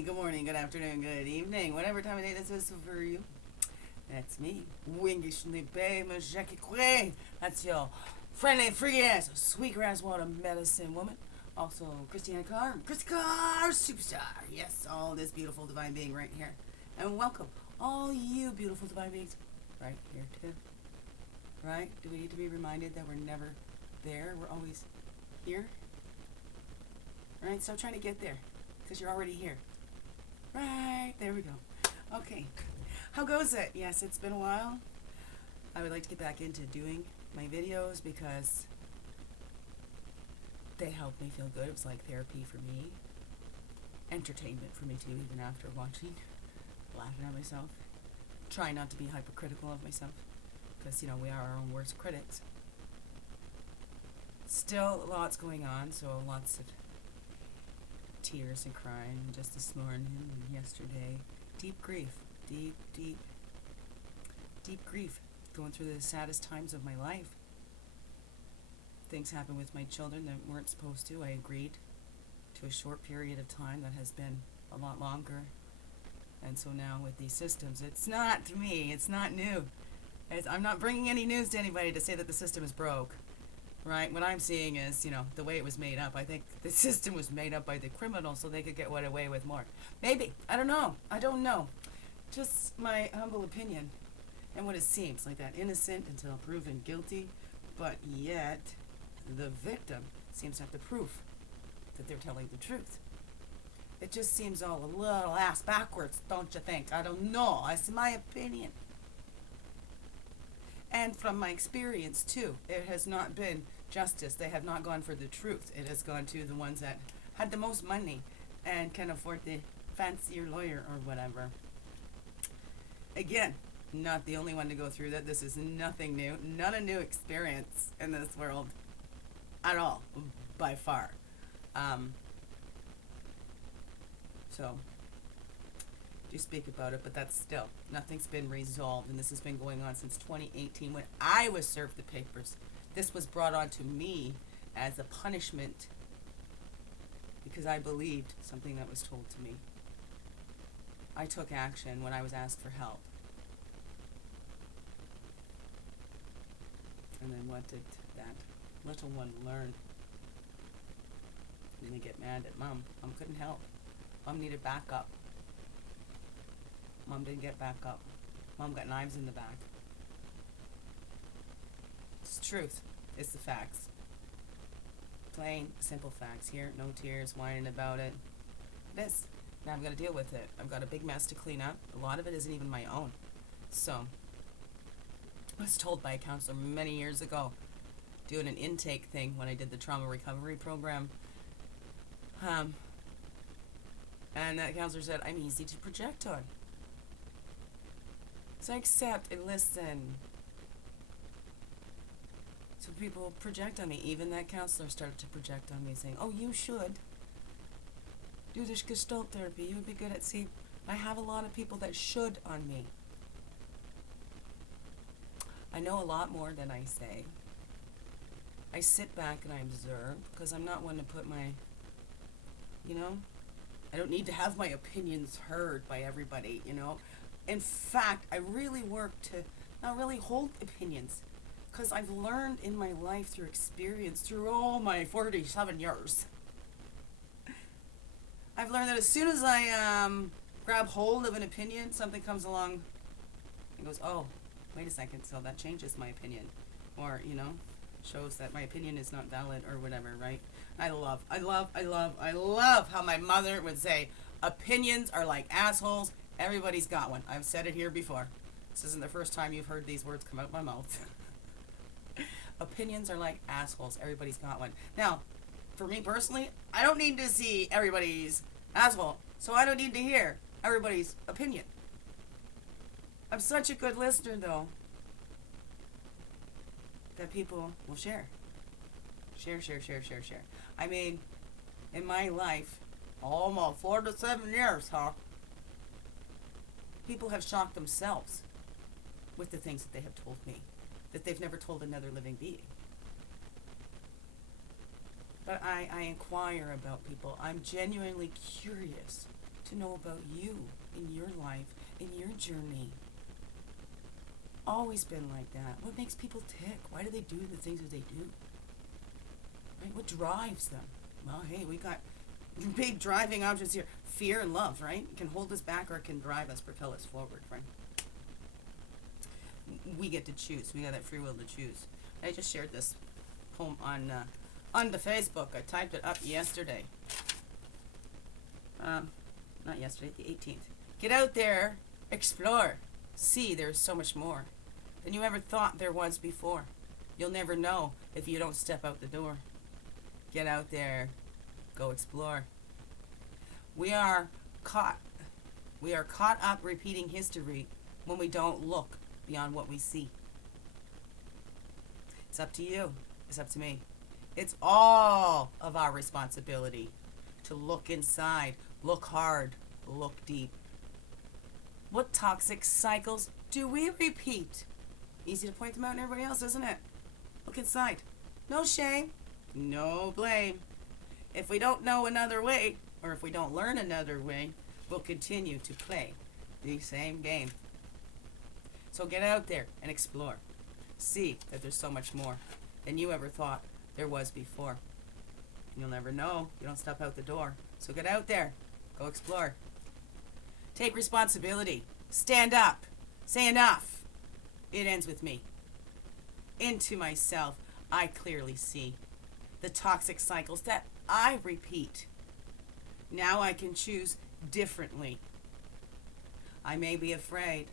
good morning, good afternoon, good evening, whatever time of day this is for you. That's me, Wingush, Nibi, Mizikii. That's your friendly, free ass, Sweetgrass water medicine woman. Also, Christianna superstar. Yes, all this beautiful divine being right here. And welcome, all you beautiful divine beings, right here too. Right? Do we need to be reminded that we're never there? We're always here? Right? Stop trying to get there, because you're already here. Right, there we go. Okay, how goes it? Yes, it's been a while. I would like to get back into doing my videos because they help me feel good. It was like therapy for me, entertainment for me too, even after watching, laughing at myself. Try not to be hypercritical of myself, because we are our own worst critics. Still lots going on, so lots of tears and crying just this morning and yesterday. Deep grief. Deep grief. Going through the saddest times of my life. Things happen with my children that weren't supposed to. I agreed to a short period of time that has been a lot longer. And so now with these systems, it's not me. It's not new. I'm not bringing any news to anybody to say that the system is broke. Right? What I'm seeing is, the way it was made up. I think the system was made up by the criminals so they could get away with more. Maybe. I don't know. Just my humble opinion. And what it seems like, that innocent until proven guilty, but yet the victim seems to have the proof that they're telling the truth. It just seems all a little ass backwards, don't you think? I don't know. It's my opinion. And from my experience, too, it has not been justice. They have not gone for the truth. It has gone to the ones that had the most money and can afford the fancier lawyer or whatever. Again, not the only one to go through that. This is nothing new. Not a new experience in this world at all, by far. So do speak about it, but that's still, nothing's been resolved, and this has been going on since 2018 when I was served the papers. This was brought on to me as a punishment because I believed something that was told to me. I took action when I was asked for help. And then what did that little one learn? And they get mad at Mom. Mom couldn't help. Mom needed backup. Mom didn't get back up. Mom got knives in the back. It's the truth. It's the facts. Plain, simple facts. Here, no tears, whining about it. This. Now I've got to deal with it. I've got a big mess to clean up. A lot of it isn't even my own. So, I was told by a counselor many years ago, doing an intake thing when I did the trauma recovery program. And that counselor said, I'm easy to project on. So I accept and listen. So people project on me. Even that counselor started to project on me, saying, oh, you should do this Gestalt therapy. You would be good at, see, I have a lot of people that should on me. I know a lot more than I say. I sit back and I observe, because I'm not one to put my, I don't need to have my opinions heard by everybody, In fact, I really work to not really hold opinions, because I've learned in my life through experience, through all my 47 years. I've learned that as soon as I grab hold of an opinion, something comes along and goes, oh, wait a second, so that changes my opinion. Or, shows that my opinion is not valid or whatever, right? I love how my mother would say, opinions are like assholes. Everybody's got one. I've said it here before. This isn't the first time you've heard these words come out of my mouth. Opinions are like assholes. Everybody's got one. Now, for me personally, I don't need to see everybody's asshole, so I don't need to hear everybody's opinion. I'm such a good listener, though, that people will share. Share. I mean, in my life, almost 4 to 7 years, people have shocked themselves with the things that they have told me, that they've never told another living being. But I inquire about people. I'm genuinely curious to know about you, in your life, in your journey. Always been like that. What makes people tick? Why do they do the things that they do? Right? What drives them? Well, hey, we got big driving objects here. Fear and love, right? It can hold us back or it can drive us, propel us forward, right? We get to choose. We got that free will to choose. I just shared this poem on the Facebook. I typed it up yesterday. Not yesterday, the 18th. Get out there, explore, see there's so much more than you ever thought there was before. You'll never know if you don't step out the door. Get out there, go explore. We are caught up repeating history when we don't look beyond what we see. It's up to you. It's up to me. It's all of our responsibility to look inside, look hard, look deep. What toxic cycles do we repeat? Easy to point them out in everybody else, isn't it? Look inside. No shame, no blame. If we don't know another way, or if we don't learn another way, we'll continue to play the same game. So get out there and explore. See that there's so much more than you ever thought there was before. You'll never know. You don't step out the door. So get out there. Go explore. Take responsibility. Stand up. Say enough. It ends with me. Into myself, I clearly see the toxic cycles that I repeat. Now I can choose differently. I may be afraid,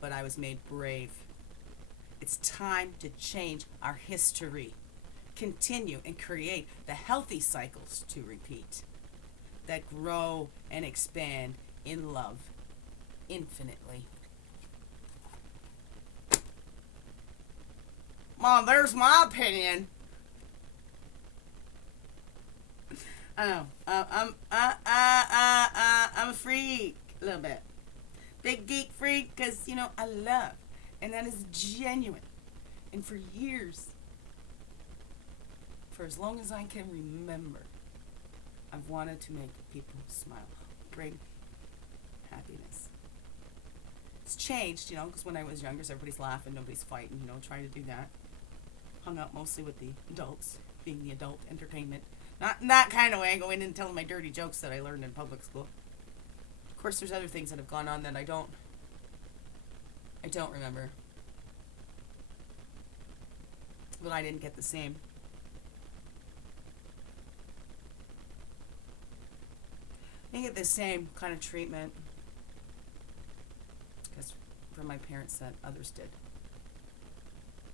but I was made brave. It's time to change our history. Continue and create the healthy cycles to repeat that grow and expand in love infinitely. Mom, there's my opinion. I know. I'm a freak a little bit. Big geek freak, because, I love. And that is genuine. And for years, for as long as I can remember, I've wanted to make people smile, bring happiness. It's changed, because when I was younger, so everybody's laughing, nobody's fighting, trying to do that. Hung out mostly with the adults, being the adult entertainment. Not in that kind of way, going in and telling my dirty jokes that I learned in public school. Of course, there's other things that have gone on that I don't remember. But I didn't get the same. I didn't get the same kind of treatment because from my parents that others did.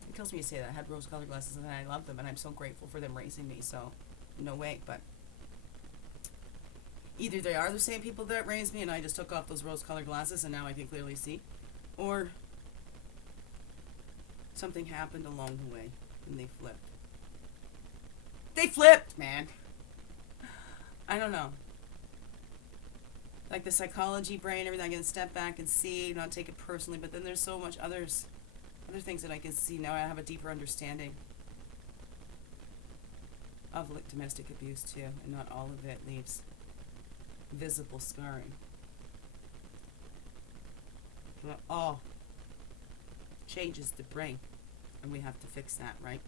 It kills me to say that. I had rose-colored glasses and I love them, and I'm so grateful for them raising me, so no way. But either they are the same people that raised me and I just took off those rose-colored glasses and now I can clearly see, or something happened along the way and they flipped. They flipped, man. I don't know. Like the psychology brain, everything, I can step back and see, not take it personally, but then there's so much other things that I can see now. I have a deeper understanding of domestic abuse too, and not all of it leaves visible scarring. But all changes the brain, and we have to fix that, right?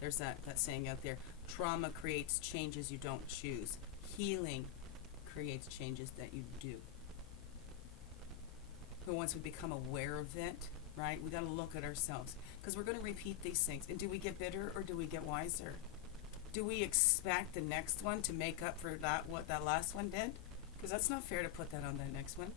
There's that saying out there, trauma creates changes you don't choose. Healing creates changes that you do. But once we become aware of it, right, we got to look at ourselves, because we're going to repeat these things. And do we get bitter or do we get wiser? Do we expect the next one to make up for what that last one did? Because that's not fair to put that on that next one.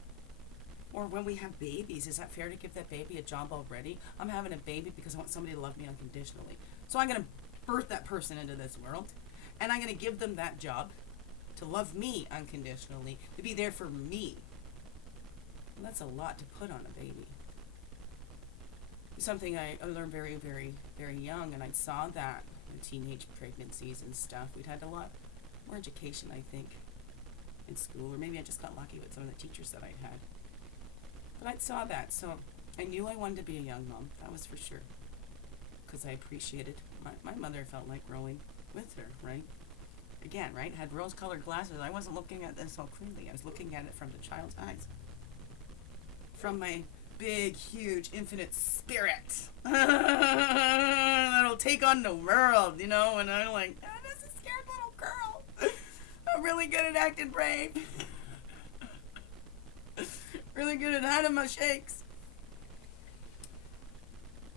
Or when we have babies, is that fair to give that baby a job already? I'm having a baby because I want somebody to love me unconditionally. So I'm going to birth that person into this world, and I'm going to give them that job to love me unconditionally, to be there for me. And that's a lot to put on a baby. Something I learned very, very, very young, and I saw that in teenage pregnancies and stuff. We'd had a lot more education, I think, in school, or maybe I just got lucky with some of the teachers that I'd had. But I saw that, so I knew I wanted to be a young mom, that was for sure, because I appreciated, my mother felt like growing with her, right? again, right? Had rose-colored glasses. I wasn't looking at this so clearly. I was looking at it from the child's eyes. From my big, huge, infinite spirit that'll take on the world, you know? And I'm like, oh, this is a scared little girl. I'm really good at acting brave. Really good at hiding my shakes.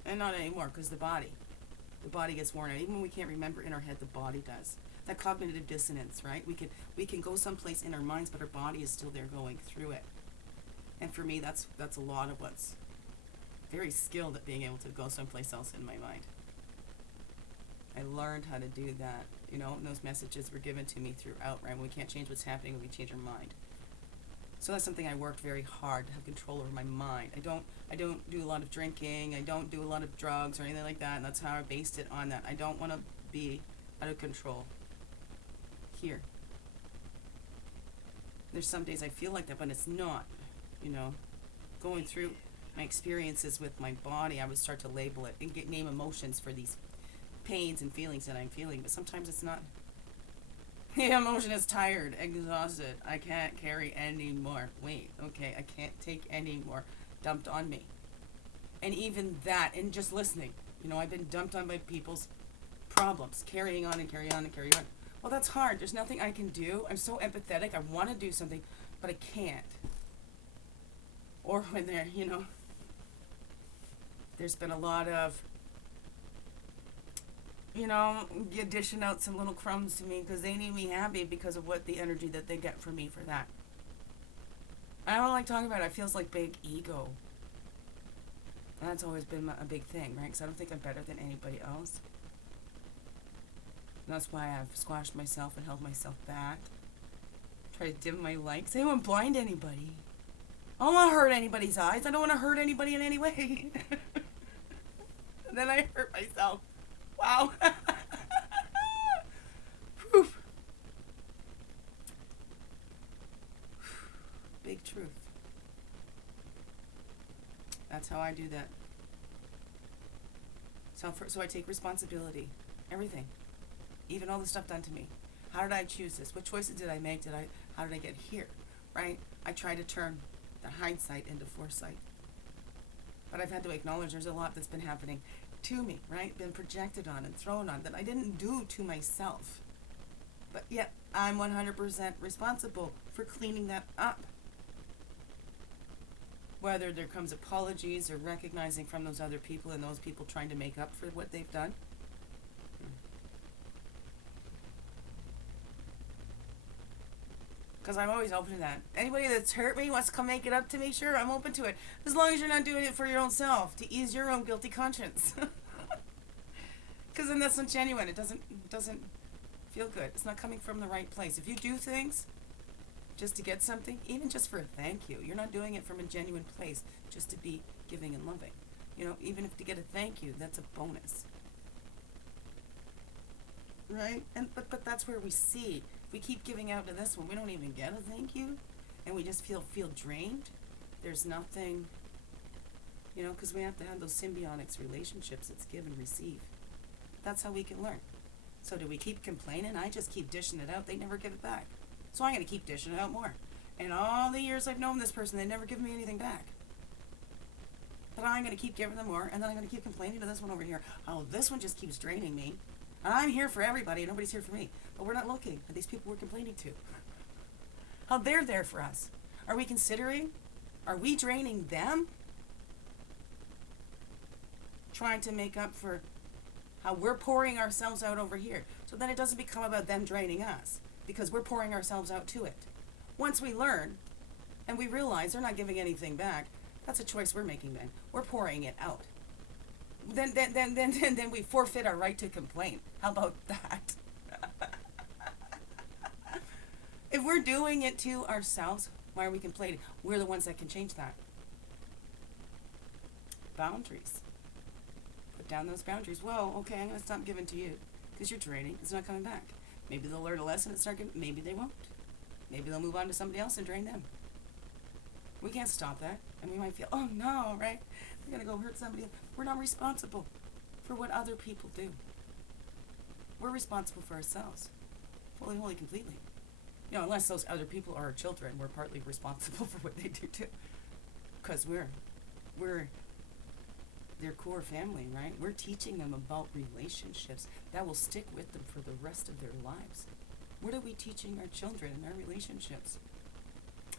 And not anymore, because the body gets worn out. Even when we can't remember in our head, the body does. That cognitive dissonance, right? We can go someplace in our minds, but our body is still there going through it. And for me, that's a lot of what's very skilled at being able to go someplace else in my mind. I learned how to do that, you know, and those messages were given to me throughout, right? We can't change what's happening when we change our mind. So that's something I worked very hard to have control over my mind. I don't do a lot of drinking. I don't do a lot of drugs or anything like that. And that's how I based it on that. I don't want to be out of control here. There's some days I feel like that, but it's not. You know, going through my experiences with my body, I would start to label it and name emotions for these pains and feelings that I'm feeling. But sometimes it's not. The emotion is tired, exhausted. I can't carry any more. Wait, okay, I can't take any more. Dumped on me. And even that, and just listening. You know, I've been dumped on by people's problems. Carrying on and carry on and carry on. Well, that's hard. There's nothing I can do. I'm so empathetic. I want to do something, but I can't. Or when they're, you know, there's been a lot of, you know, you dishing out some little crumbs to me because they need me happy because of what the energy that they get from me for that. I don't like talking about it. It feels like big ego. And that's always been a big thing, right? Because I don't think I'm better than anybody else. And that's why I've squashed myself and held myself back. Try to dim my light. 'Cause I don't want to blind anybody. I don't want to hurt anybody's eyes. I don't want to hurt anybody in any way. And then I hurt myself. Wow. Whew. Big truth. That's how I do that. So I take responsibility. Everything. Even all the stuff done to me. How did I choose this? What choices did I make? How did I get here? Right? I try to turn the hindsight into foresight. But I've had to acknowledge there's a lot that's been happening to me, right? Been projected on and thrown on that I didn't do to myself. But yet I'm 100% responsible for cleaning that up. Whether there comes apologies or recognizing from those other people and those people trying to make up for what they've done. Because I'm always open to that. Anybody that's hurt me wants to come make it up to me, sure, I'm open to it. As long as you're not doing it for your own self, to ease your own guilty conscience. Because then that's not genuine. It doesn't feel good. It's not coming from the right place. If you do things just to get something, even just for a thank you, you're not doing it from a genuine place just to be giving and loving. You know, even if to get a thank you, that's a bonus. Right? But that's where we see. We keep giving out to this one. We don't even get a thank you. And we just feel drained. There's nothing, you know, because we have to have those symbiotics relationships. It's give and receive. That's how we can learn. So do we keep complaining? I just keep dishing it out. They never give it back. So I'm going to keep dishing it out more. And all the years I've known this person, they never give me anything back. But I'm going to keep giving them more. And then I'm going to keep complaining to this one over here. Oh, this one just keeps draining me. I'm here for everybody, and nobody's here for me. But we're not looking at these people we're complaining to. How they're there for us. Are we considering? Are we draining them? Trying to make up for how we're pouring ourselves out over here. So then it doesn't become about them draining us, because we're pouring ourselves out to it. Once we learn, and we realize they're not giving anything back, that's a choice we're making then. We're pouring it out. Then we forfeit our right to complain. How about that? If we're doing it to ourselves, why are we complaining? We're the ones that can change that. Boundaries. Put down those boundaries. Whoa, okay, I'm going to stop giving to you because you're draining. It's not coming back. Maybe they'll learn a lesson and start giving. Maybe they won't. Maybe they'll move on to somebody else and drain them. We can't stop that. And we might feel, oh no, right? We're going to go hurt somebody. We're not responsible for what other people do. We're responsible for ourselves. fully, wholly, completely. You know, unless those other people are our children, we're partly responsible for what they do too. Because we're their core family, right? We're teaching them about relationships that will stick with them for the rest of their lives. What are we teaching our children in our relationships?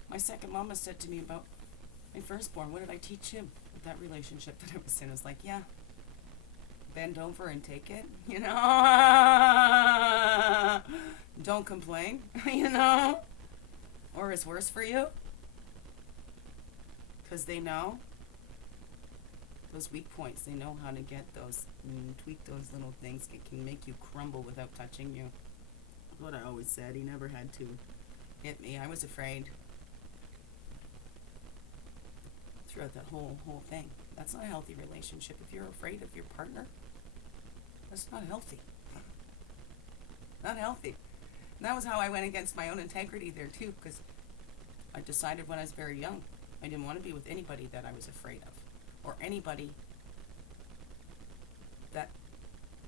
My second mama said to me about my firstborn, what did I teach him with that relationship that I was in? I was like, yeah, bend over and take it, you know? Don't complain, you know? Or it's worse for you. Because they know those weak points. They know how to get those, tweak those little things. It can make you crumble without touching you. That's what I always said. He never had to hit me. I was afraid throughout that whole thing. That's not a healthy relationship. If you're afraid of your partner, that's not healthy. Not healthy. And that was how I went against my own integrity there too, because I decided when I was very young, I didn't want to be with anybody that I was afraid of, or anybody that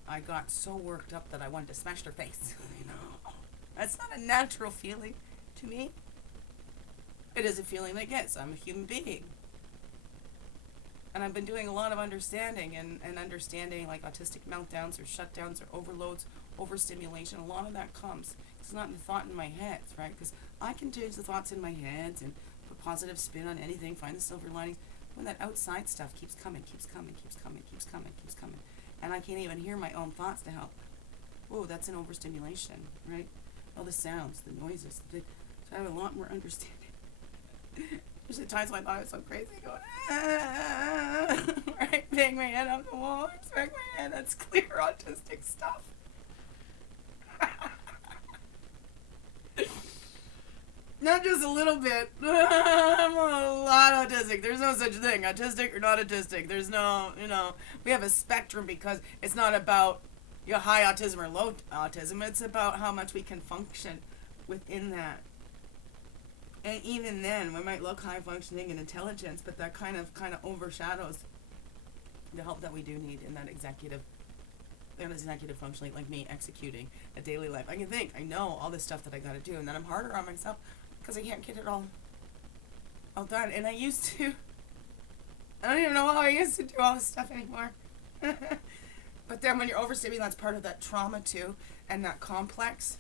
I got so worked up that I wanted to smash their face. You know, that's not a natural feeling to me. It is a feeling that gets. I'm a human being. And I've been doing a lot of understanding and understanding like autistic meltdowns or shutdowns or overloads, overstimulation. A lot of that comes. It's not the thought in my head, right? Because I can change the thoughts in my head and put positive spin on anything, find the silver linings. When that outside stuff keeps coming, and I can't even hear my own thoughts to help. Whoa, that's an overstimulation, right? All the sounds, the noises. So I have a lot more understanding. There's the times when I thought I was so crazy, going, right, bang my head off the wall, smack my head. That's clear autistic stuff. Not just a little bit. I'm a lot autistic. There's no such thing. Autistic or not autistic. There's no, we have a spectrum because it's not about high autism or low autism. It's about how much we can function within that. And even then, we might look high functioning in intelligence, but that kind of overshadows the help that we do need in that executive functioning, like me executing a daily life. I can think, I know all this stuff that I got to do, and then I'm harder on myself because I can't get it all done. And I used to. I don't even know how I used to do all this stuff anymore. But then when you're overstimulated, that's part of that trauma too, and that complex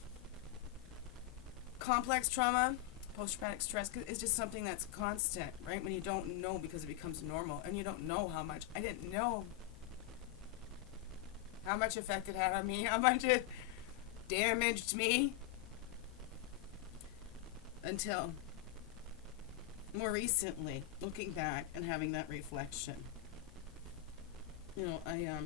trauma. Post-traumatic stress is just something that's constant, right? When you don't know because it becomes normal, and you don't know how much. I didn't know how much effect it had on me, how much it damaged me, until more recently, looking back and having that reflection. I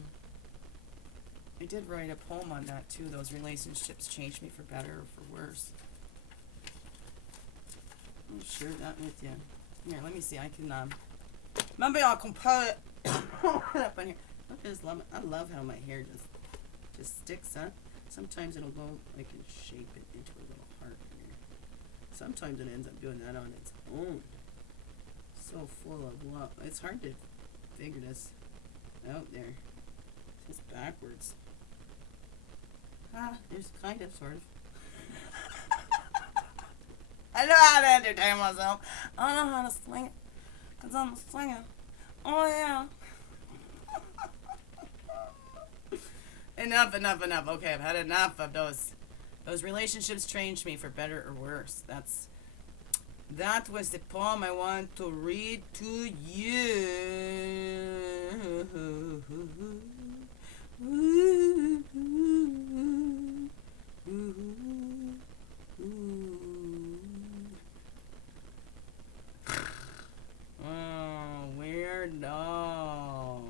did write a poem on that too. Those relationships changed me for better or for worse. I'll share that with you. Here, let me see. I can, maybe I can put it up on here. I love how my hair just sticks up. Sometimes it'll go, I can shape it into a little heart here. Sometimes it ends up doing that on its own. So full of love. It's hard to figure this out there. It's just backwards. There's kind of, sort of. I know how to entertain myself. I don't know how to sling it, because I'm a slinger. Oh, yeah. Enough. Okay, I've had enough of those. Those relationships changed me for better or worse. That was the poem I want to read to you. Oh, weirdo.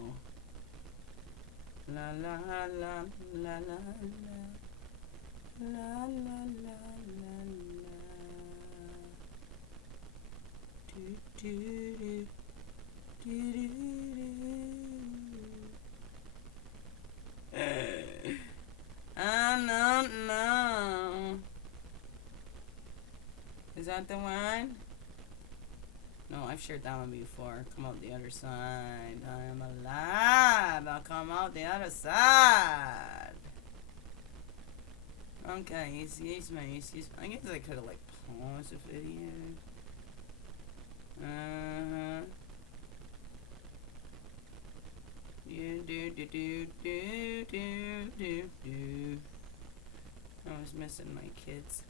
La la la la la la la la la la. Do do do do do. I don't know. Is that the one? No, I've shared that one before. Come out the other side. I am alive. I'll come out the other side. Okay, excuse me. I guess I could have like paused the video. Do. I was missing my kids.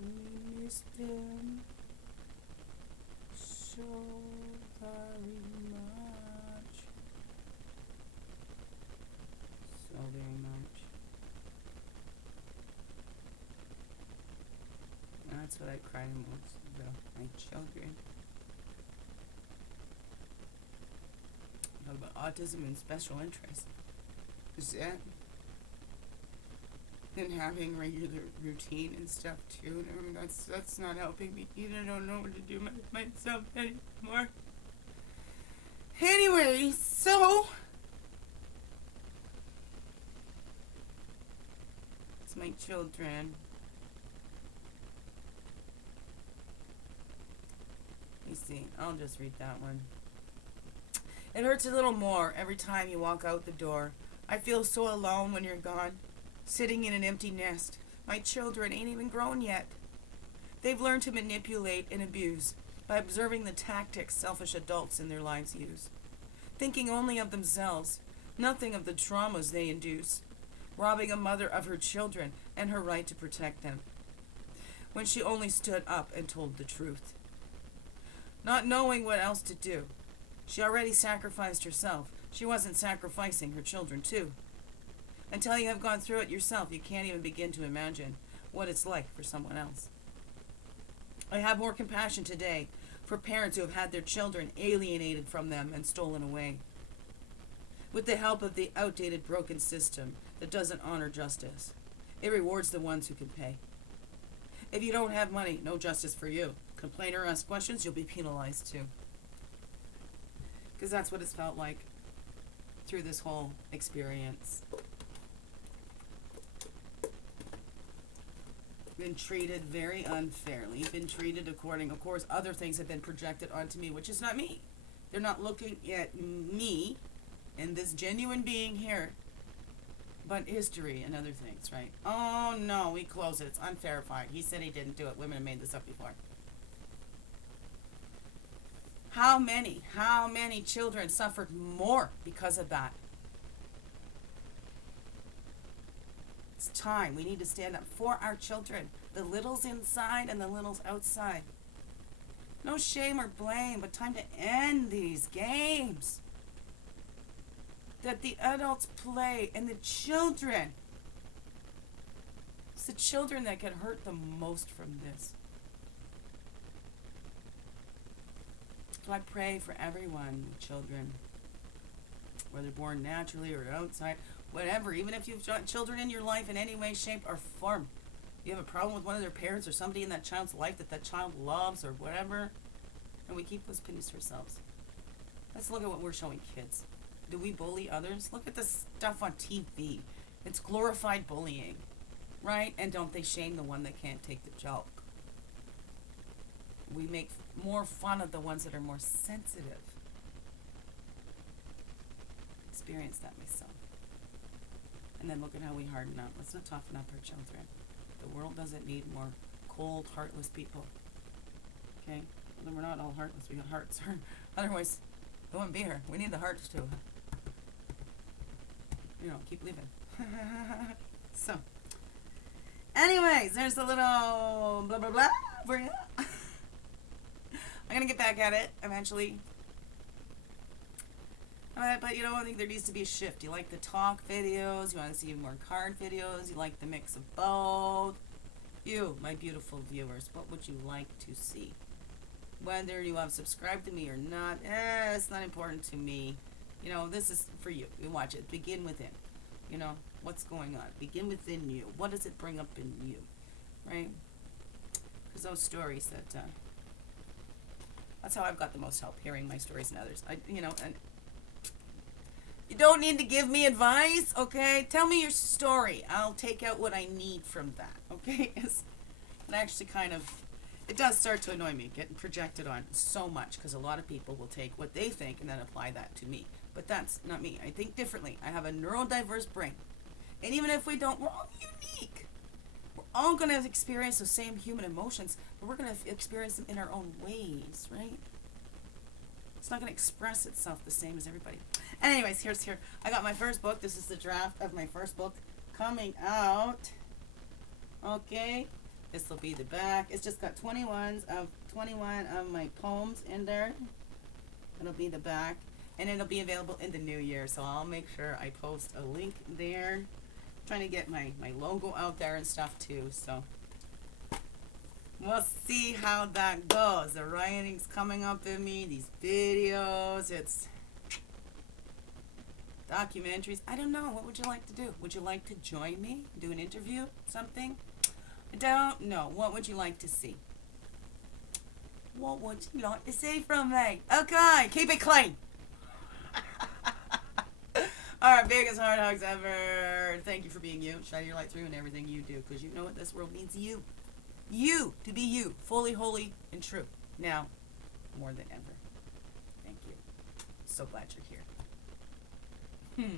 We miss them so very much. So very much. That's what I cry most about, my children. Talk about autism and special interests. Is that? And having regular routine and stuff too. I mean, that's not helping me either. I don't know what to do with myself anymore. Anyway, so it's my children. Let me see. I'll just read that one. It hurts a little more every time you walk out the door. I feel so alone when you're gone, sitting in an empty nest. My children ain't even grown yet. They've learned to manipulate and abuse by observing the tactics selfish adults in their lives use, thinking only of themselves, nothing of the traumas they induce, robbing a mother of her children and her right to protect them, when she only stood up and told the truth. Not knowing what else to do, she already sacrificed herself. She wasn't sacrificing her children too. Until you have gone through it yourself, you can't even begin to imagine what it's like for someone else. I have more compassion today for parents who have had their children alienated from them and stolen away, with the help of the outdated, broken system that doesn't honor justice. It rewards the ones who can pay. If you don't have money, no justice for you. Complain or ask questions, you'll be penalized too. Because that's what it's felt like through this whole experience. Been treated very unfairly. Been treated according, of course, other things have been projected onto me, which is not me. They're not looking at me and this genuine being here, but history and other things, right? Oh no, we close it. It's unverified. He said he didn't do it. Women have made this up before. How many children suffered more because of that? It's time. We need to stand up for our children. The littles inside and the littles outside. No shame or blame, but time to end these games that the adults play and the children. It's the children that get hurt the most from this. So I pray for everyone with children, whether born naturally or outside, whatever. Even if you've got children in your life in any way, shape, or form, you have a problem with one of their parents or somebody in that child's life that child loves or whatever, and we keep those opinions to ourselves. Let's look at what we're showing kids. Do we bully others? Look at the stuff on TV. It's glorified bullying, right? And don't they shame the one that can't take the joke? We make more fun of the ones that are more sensitive. Experience that myself. And then look at how we harden up. Let's not toughen up our children. The world doesn't need more cold, heartless people. Okay? Well, then we're not all heartless. We got hearts. Otherwise, we wouldn't be here. We need the hearts too. Keep leaving. So, anyways, there's a little blah, blah, blah for you. I'm going to get back at it eventually. But, I think there needs to be a shift. You like the talk videos. You want to see more card videos. You like the mix of both. You, my beautiful viewers, what would you like to see? Whether you have subscribed to me or not, it's not important to me. This is for you. You watch it. Begin within. What's going on? Begin within you. What does it bring up in you? Right? Because those stories that... that's how I've got the most help, hearing my stories and others. And you don't need to give me advice, okay? Tell me your story. I'll take out what I need from that, okay? It actually it does start to annoy me, getting projected on so much, because a lot of people will take what they think and then apply that to me. But that's not me. I think differently. I have a neurodiverse brain. And even if we don't, we're all unique. We're all going to experience the same human emotions, but we're going to experience them in our own ways, right? It's not going to express itself the same as everybody. And anyways, here. I got my first book. This is the draft of my first book coming out. Okay. This will be the back. It's just got 21 of my poems in there. It'll be the back. And it'll be available in the new year. So I'll make sure I post a link there. I'm trying to get my logo out there and stuff too. So we'll see how that goes. The writing's coming up in me. These videos. It's documentaries. I don't know. What would you like to do? Would you like to join me? Do an interview? Something? I don't know. What would you like to see? What would you like to see from me? Okay. Keep it clean. Alright, biggest hard hugs ever. Thank you for being you. Shine your light through in everything you do. Because you know what this world needs you. You. To be you. Fully, holy, and true. Now, more than ever. Thank you. So glad you're here.